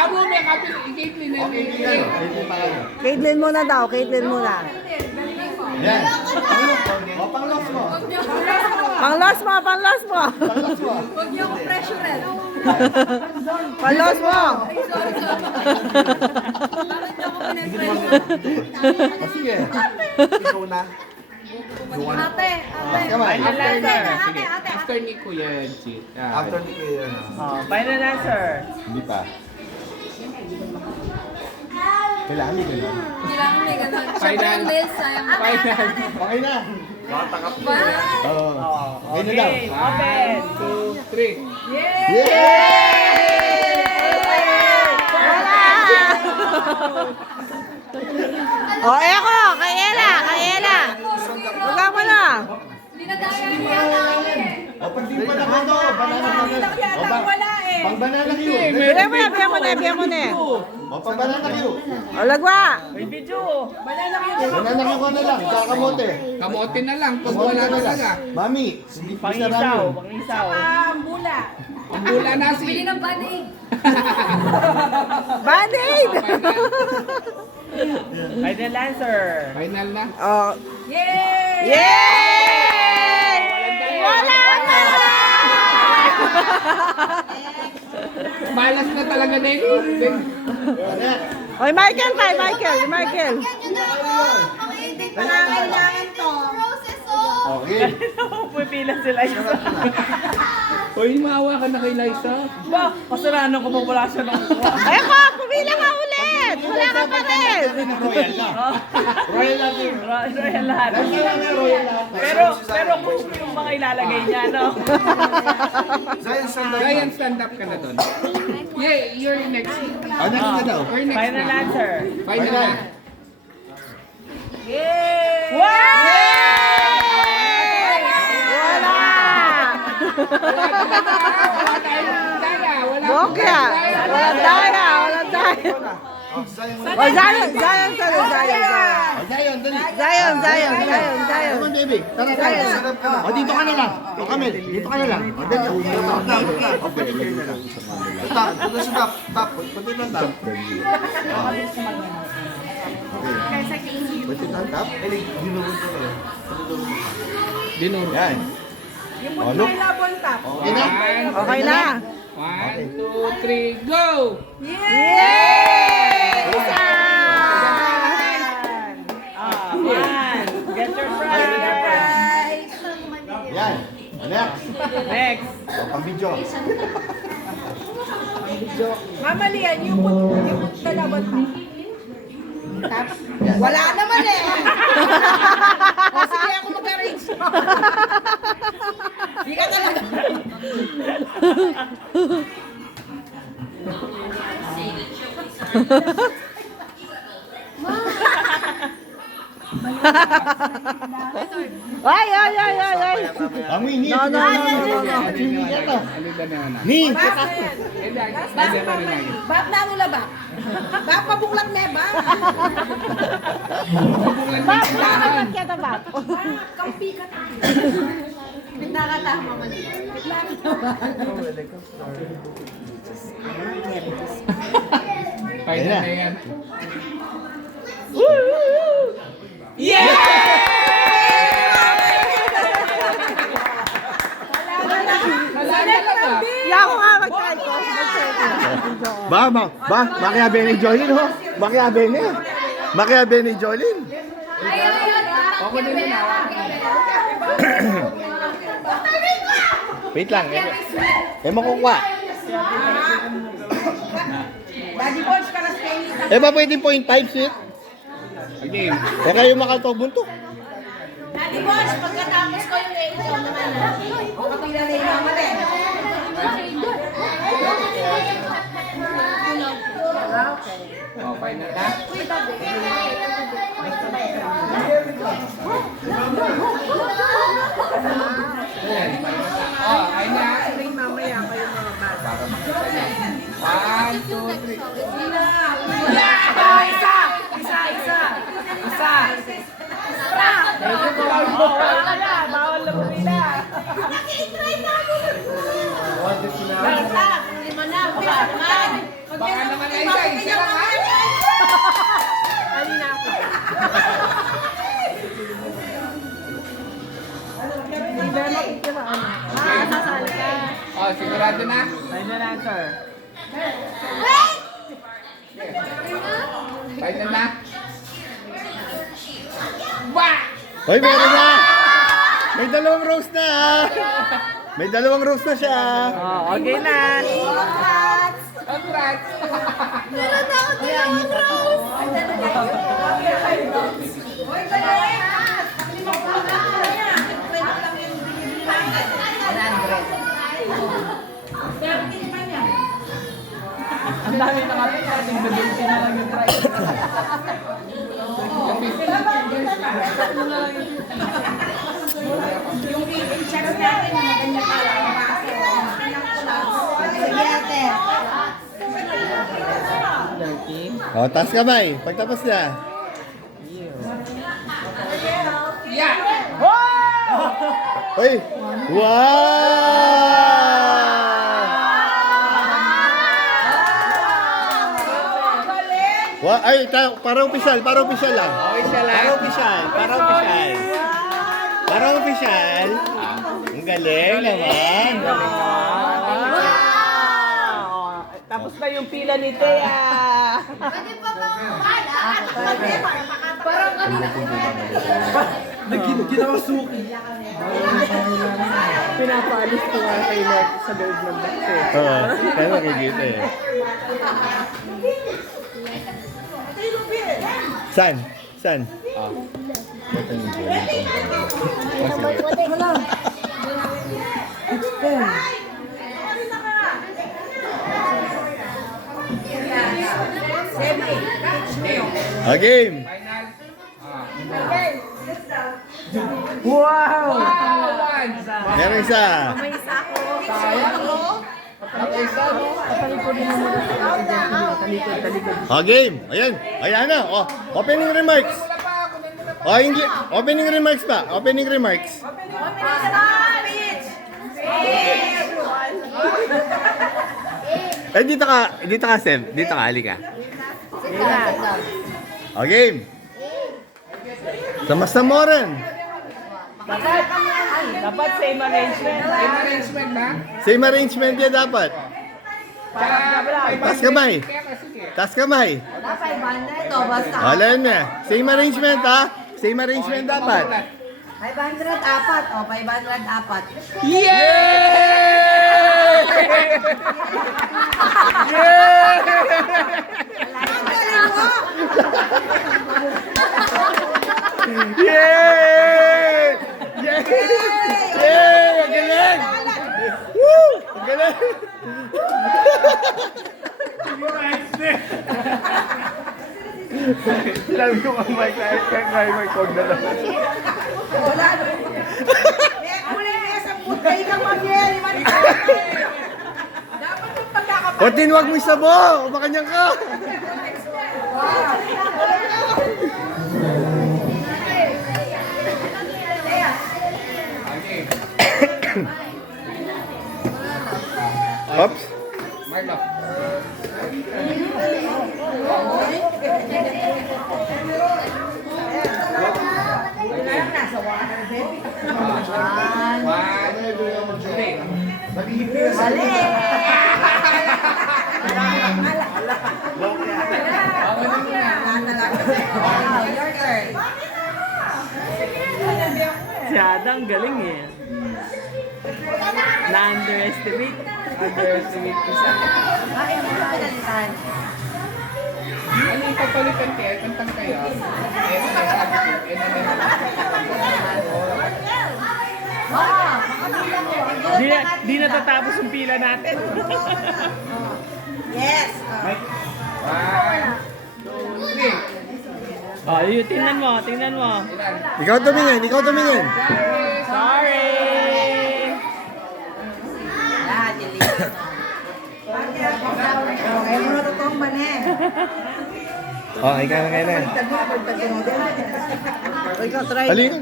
Bago may kapit, i-Caitlyn na Caitlyn muna daw, Caitlyn muna. Yan. O, pang-loss mo. Pang-loss mo, pang-loss mo. Pang-loss mo. Huwag niyo ako pressure. Pang-loss mo. Bakit niyo ako pinapressure? O, sige. Ikaw na. Ate, ate. Come on. Sige, after ni Kuya Jit. After ni Kuya. Final answer. Hindi pa. Kailangan hindi ganun. Kailangan may ganun. Final. Sobrang list. Final. Okay na. Oo. Okay na daw. Okay, open. 2, 3. O, Eko, kay Ella, kay Ella. Huwag mo na. Dinadaya niya namin. O, pag di pa lang ano, banana banana. Pang banana cue. Bigyan mo na, bigyan mo na, bigyan mo na. O, pang banana cue. O, lagwa. May video. Banana cue ko na lang. Tsaka kamote. Kamote na lang, pag Kamote wala na lang. talaga. Mami, hindi pa Pang-isaw, pang-isaw. Ang bula nasi. Bili ng banig. Band-aid. Final answer. Final na. O. Yay! Yay! Wala na! Malas na talaga din. Oy, Michael pa, Michael, Michael. Okay. Pupila sila isa. Hoy, maawa ka na kay Liza. Ba, kasalanan ko pa wala siya ng Eko, pumila ka ulit. Wala ka pa rin. Royal na. Royal natin. Royal lahat. Royal lahat. Pero kung yung mga ilalagay niya, no? Ryan, stand up ka na doon. Yeah, you're next. O, next na daw. Or next Final na. answer. Final na. Wala! Wala tayong daya. Wala Bokya! Walang daya, walang daya. O, Zion. O, Zion, Zion, Zion, Zion. O, Zion, dali. Zion, Zion, Zion, Zion. Come on, baby. Tara, tara. O, dito ka na lang. O, Kamel, dito ka na lang. O, dali. Okay, dali na lang. Top, punta sa top. Top, punta ng top. Okay. Punta ng top. Ginugod ko na. Dinuro. Yan. O, look. Okay na? Okay na. 1, 2, 3, go! Yay! Isa! One. Get your prize. Yan. O, next. Next. O, pang-video. Mamalian yung dalawang wala naman eh. O sige ako mag-arrange. Di ka talaga. Ay, ay, ay, ay, ay. Kami, ni. No, no, no, no, no, no. Ni, ito. Alida na na. Ni. Bak na nula ba? Bak pabuklat me ba? Bak, bakit kita ba? Kampi ka tayo. Nagkakatama man. Final na yan. Yan ko nga mag-try ko. Makiabe ni Jolene, ho? Makiabe ni. Makiabe ni Jolene. Ako din na. Wait lang. Makukuha. Daddy Bones ka na sa Ba pwedeng 0.5 seat? Game. Kayo makaltog bunto. Daddy Bones, pagkatapos ko yung ikaw naman. Kapila na yung mama din. Oh, final na. Oh, ay na. Mamaya kayo mga bata. 1, 2, 3. Bawal na pumila. Lima na, Baka naman ay isa lang ha. Halina ako. Sasali ka. Oh, sigurado na. Final answer. Final na. Wah! Hoy, meron na! May dalawang rose na ah! May dalawang rose na siya ah! Oh, okay na. Congrats! Meron na ako dalawang rose. Ang dami nakapita. Tingnan na lang yung price. Yung checks natin, maganda ka lang. Sige ate. O, taas kamay. Pagtapos na. Yeah! Hoy! Wow! Ay, para opisyal lang. Para opisyal. Ang galing naman. Wow! Tapos na yung pila ni Thea. Parang kanina Pinapaalis ko nga kay Mark sa loob ng box eh. Oo, kaya nakikita eh. San? Ito yung game! Final. Wow! Meron isa. Game! Ayan na. Opening remarks. Opening remarks pa. Opening remarks. Dito ka, Sem. Dito ka, halika. Game! Samasta mo rin. Dapat same arrangement. Same arrangement ba? Same arrangement yan dapat. Taas kamay. Taas kamay. 500 o basta. Wala na. Same arrangement ha. Same arrangement dapat. 500 apat o 500 apat. Yay! Yay! Yay! Ang galing! Woo! Ang galing! Sinabi ko ang mic kay Mike, huwag na lang. Wala na. Uli na sa putay ka mag-yeri. Dapat yung pagkakapag... O, tinwag mo yung sabo! O, makanyang ka! Oops! Marlo. Your turn. Si Adang galing eh. Na-underestimate. Underestimate ko siya. Bakit mo na pinalitan? Ano yung papalitan kaya? Kantang kaya? Ito na sabi ko. Di natatapos yung pila natin. Yes. One, two, three. Oh, yun, tingnan mo. Ilan? Ikaw tumingin! Sorry! Ah, delete. Okay, mo na totoong mani. Oh, ikaw na. Ikaw, try. Halika!